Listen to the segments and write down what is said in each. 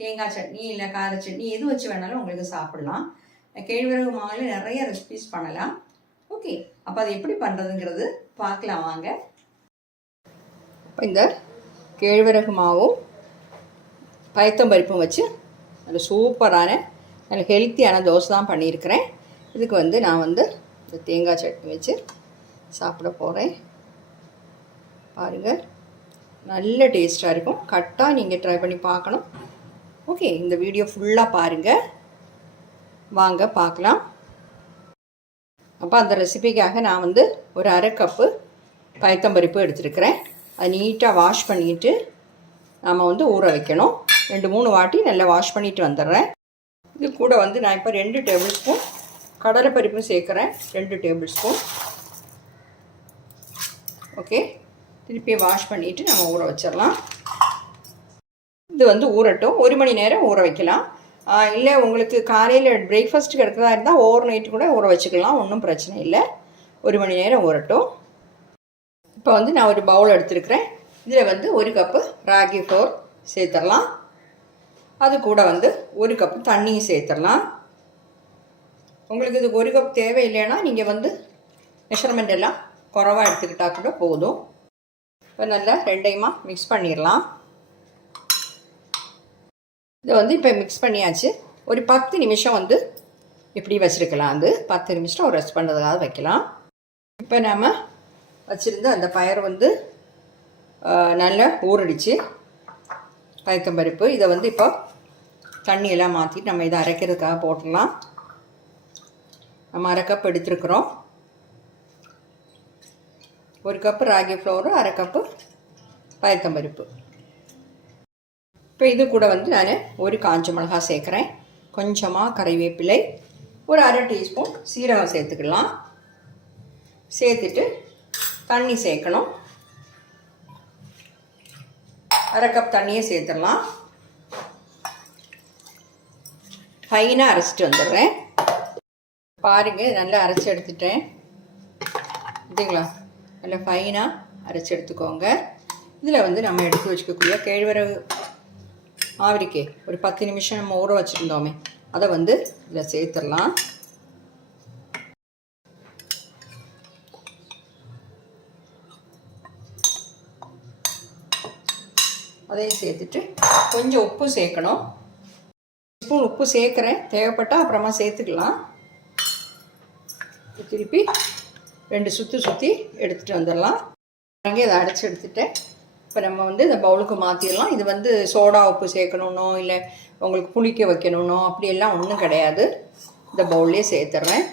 தேங்காய் சட்னி இல்லை கார சட்னி எது வச்சு வேணாலும் உங்களுக்கு சாப்பிடலாம். கேழ்வரகு மாவில் நிறைய ரெசிபிஸ் பண்ணலாம். ஓகே, அப்போ அது எப்படி பண்ணுறதுங்கிறது பார்க்கலாம் வாங்க. இப்போ இந்த கேழ்வரகு மாவும் பயத்தம்பருப்பும் வச்சு நல்ல சூப்பரான நல்ல ஹெல்த்தியான தோசை தான் பண்ணியிருக்கிறேன். இதுக்கு நான் இந்த தேங்காய் சட்னி வச்சு சாப்பிட போகிறேன். பாருங்கள், நல்ல டேஸ்ட்டாக இருக்கும். கரெக்டாக நீங்கள் ட்ரை பண்ணி பார்க்கணும். ஓகே, இந்த வீடியோ ஃபுல்லாக பாருங்கள். வாங்க பார்க்கலாம். அப்போ அந்த ரெசிபிக்காக நான் ஒரு அரை கப்பு பயத்தம்பருப்பு எடுத்துருக்கிறேன். அது நீட்டாக வாஷ் பண்ணிவிட்டு நாம் ஊற வைக்கணும். 2-3 வாட்டி நல்லா வாஷ் பண்ணிவிட்டு வந்துடுறேன். இது கூட நான் இப்போ 2 டேபிள் ஸ்பூன் கடலைப்பருப்பும் சேர்க்குறேன். 2 டேபிள் ஸ்பூன். ஓகே, திருப்பி வாஷ் பண்ணிவிட்டு நம்ம ஊற வச்சிடலாம். இது ஊறட்டும். 1 மணி நேரம் ஊற வைக்கலாம். இல்லை உங்களுக்கு காலையில் பிரேக்ஃபாஸ்ட்டுக்கு எடுக்கிறதா இருந்தால் ஓவர் நைட்டு கூட ஊற வச்சுக்கலாம், ஒன்றும் பிரச்சனை இல்லை. 1 மணி நேரம் ஊறட்டும். இப்போ நான் ஒரு பவுல் எடுத்துருக்கிறேன். இதில் 1 கப்பு ராகி ஃப்ளோர் சேர்த்துடலாம். அது கூட 1 கப்பு தண்ணியும் சேர்த்துடலாம். உங்களுக்கு இது 1 கப் தேவையில்லைன்னா நீங்கள் மெஷர்மெண்ட் எல்லாம் குறைவாக எடுத்துக்கிட்டால் கூட போதும். இப்போ நல்லா ரெண்டையுமா மிக்ஸ் பண்ணிடலாம். இதை இப்போ மிக்ஸ் பண்ணியாச்சு. ஒரு 10 நிமிஷம் இப்படி வச்சுருக்கலாம். 10 நிமிஷம் ஒரு ரெஸ்ட் பண்ணுறதுக்காக வைக்கலாம். இப்போ நம்ம வச்சுருந்த அந்த பயர் நல்லா ஊறிடுச்சு பயத்தம்பருப்பு. இதை இப்போ தண்ணியெல்லாம் மாற்றிட்டு நம்ம இதை அரைக்கிறதுக்காக போட்டுடலாம். நம்ம அரை கப் எடுத்துருக்குறோம். 1 கப்பு ராகி ஃப்ளோரு, அரை கப்பு பயத்தம்பருப்பு. இப்போ இது கூட நான் ஒரு காஞ்ச மிளகாய் சேர்க்குறேன். கொஞ்சமாக கறிவேப்பிலை, ஒரு அரை டீஸ்பூன் சீரகம் சேர்த்துக்கலாம். சேர்த்துட்டு தண்ணி சேர்க்கணும். அரை கப் தண்ணியை சேர்த்துடலாம். ஃபைனாக அரைச்சிட்டு வந்துடுறேன். பாருங்கள், நல்லா அரைச்சி எடுத்துட்டேன். இதுங்களா, நல்லா ஃபைனாக அரைச்சி எடுத்துக்கோங்க. இதில் நம்ம எடுத்து வச்சுக்கக்கூடிய கேழ்வரகு ஆவரிக்கை ஒரு 10 நிமிஷம் நம்ம ஊற வச்சுருந்தோமே, அதை இதில் சேர்த்துடலாம். அதையும் சேர்த்துட்டு கொஞ்சம் உப்பு சேர்க்கணும். ஸ்பூன் உப்பு சேர்க்குறேன், தேவைப்பட்டால் அப்புறமா சேர்த்துக்கலாம். திருப்பி 2 சுற்றி எடுத்துகிட்டு வந்துடலாம். அங்கே இதை அடைச்சி எடுத்துட்டேன். இப்போ நம்ம இந்த பவுலுக்கு மாற்றிடலாம். இது சோடா உப்பு சேர்க்கணுன்னோ இல்லை உங்களுக்கு புளிக்க வைக்கணுன்னோ அப்படியெல்லாம் ஒன்றும் கிடையாது. இந்த பவுல்லே சேர்த்துட்றேன்.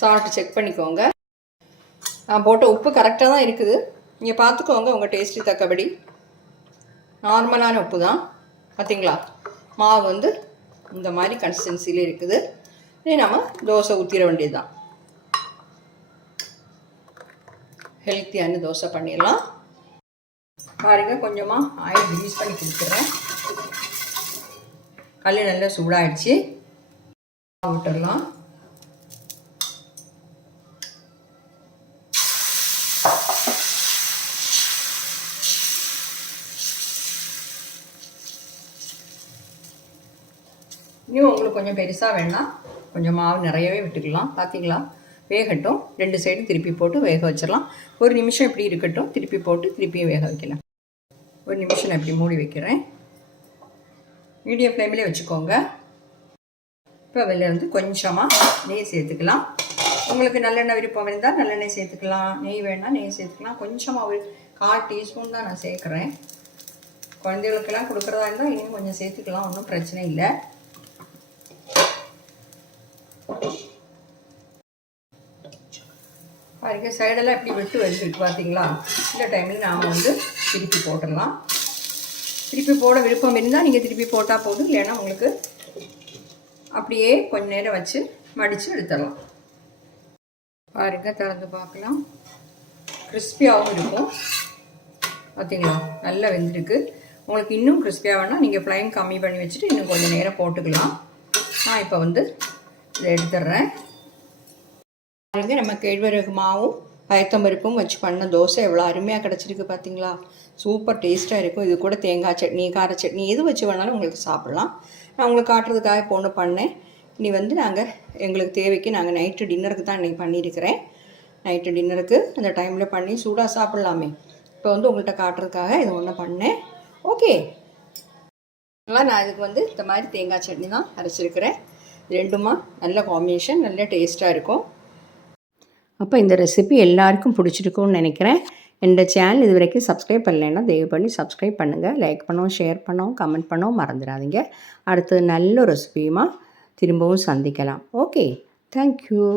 சால்ட் செக் பண்ணிக்கோங்க. நான் போட்ட உப்பு கரெக்டாக தான் இருக்குது. நீங்கள் பார்த்துக்கோங்க உங்கள் டேஸ்ட்டு தக்கபடி. நார்மலான உப்பு தான். பார்த்தீங்களா, மாவு இந்த மாதிரி கன்சிஸ்டன்சியில் இருக்குது. இனி நம்ம தோசை ஊற்றிட வேண்டியது தான். ஹெல்த்தியான தோசை பண்ணிடலாம். பாருங்கள், கொஞ்சமாக ஆயில் ரிலீஸ் பண்ணி கொடுத்துட்றேன். கல் நல்லா சூடாகிடுச்சு. விட்டுடலாம். இன்னும் உங்களுக்கு கொஞ்சம் பெருசாக வேணால் கொஞ்சம் மாவு நிறையவே விட்டுக்கலாம். பார்த்தீங்களா, வேகட்டும். 2 சைடு திருப்பி போட்டு வேக வச்சிடலாம். 1 நிமிஷம் இப்படி இருக்கட்டும். திருப்பி போட்டு திருப்பியும் வேக வைக்கலாம். 1 நிமிஷம் நான் இப்படி மூடி வைக்கிறேன். மீடியம் ஃப்ளேமிலே வச்சுக்கோங்க. இப்போ வெளில கொஞ்சமாக நெய் சேர்த்துக்கலாம். உங்களுக்கு நல்லெண்ணெய் விருப்பம் இருந்தால் நல்லெண்ணெய் சேர்த்துக்கலாம். நெய் வேணால் நெய் சேர்த்துக்கலாம். கொஞ்சமாக ஒரு 1/4 டீஸ்பூன் தான் நான் சேர்க்குறேன். குழந்தைகளுக்கெல்லாம் கொடுக்குறதா இருந்தால் இன்னும் கொஞ்சம் சேர்த்துக்கலாம், ஒன்றும் பிரச்சனை இல்லை. பாருங்க, சைடெல்லாம் இப்படி விட்டு வச்சுருக்கு பார்த்தீங்களா. இந்த டைமில் நாம் திருப்பி போட்டுடலாம். திருப்பி போட விருப்பம் இருந்தால் நீங்கள் திருப்பி போட்டால் போதும். இல்லைன்னா உங்களுக்கு அப்படியே கொஞ்ச நேரம் வச்சு மடித்து எடுத்துடலாம். பாருங்கள், திறந்து பார்க்கலாம். கிறிஸ்பியாகவும் இருக்கும். பார்த்தீங்களா, நல்லா வெந்திருக்கு. உங்களுக்கு இன்னும் கிறிஸ்பியாக வேணால் நீங்கள் ஃப்ளைம் கம்மி பண்ணி வச்சுட்டு இன்னும் கொஞ்சம் நேரம் போட்டுக்கலாம். நான் இப்போ இதை எடுத்துடுறேன். பாருங்க, நம்ம கேழ்வரகு மாவும் பயத்தம்பருப்பும் வச்சு பண்ண தோசை எவ்வளோ அருமையாக கிடச்சிருக்கு பார்த்தீங்களா? சூப்பர் டேஸ்ட்டாக இருக்கும். இது கூட தேங்காய் சட்னி, கார சட்னி எது வச்சு வேணாலும் உங்களுக்கு சாப்பிட்லாம். நான் உங்களுக்கு காட்டுறதுக்காக இப்போ ஒன்று பண்ணேன். இனி வந்து எங்களுக்கு தேவைக்கு நாங்கள் நைட்டு டின்னருக்கு தான் இன்றைக்கி பண்ணியிருக்கிறேன். நைட்டு டின்னருக்கு அந்த டைமில் பண்ணி சூடாக சாப்பிட்லாமே. இப்போ வந்து உங்கள்கிட்ட காட்டுறதுக்காக இது ஒன்று பண்ணேன். ஓகே, நான் இதுக்கு வந்து இந்த மாதிரி தேங்காய் சட்னி தான் அரைச்சிருக்கிறேன். ரெண்டுமா நல்ல காம்பினேஷன், நல்ல டேஸ்ட்டாக இருக்கும். அப்போ இந்த ரெசிபி எல்லாருக்கும் பிடிச்சிருக்கும்னு நினைக்கிறேன். என்னோட சேனல் இது வரைக்கும் சப்ஸ்கிரைப் பண்ணலைன்னா தயவு பண்ணி சப்ஸ்கிரைப் பண்ணுங்கள். லைக் பண்ணவும், ஷேர் பண்ணவும், கமெண்ட் பண்ணவும் மறந்துடாதீங்க. அடுத்தது நல்ல ரெசிபியுமா திரும்பவும் சந்திக்கலாம். Okay, thank you.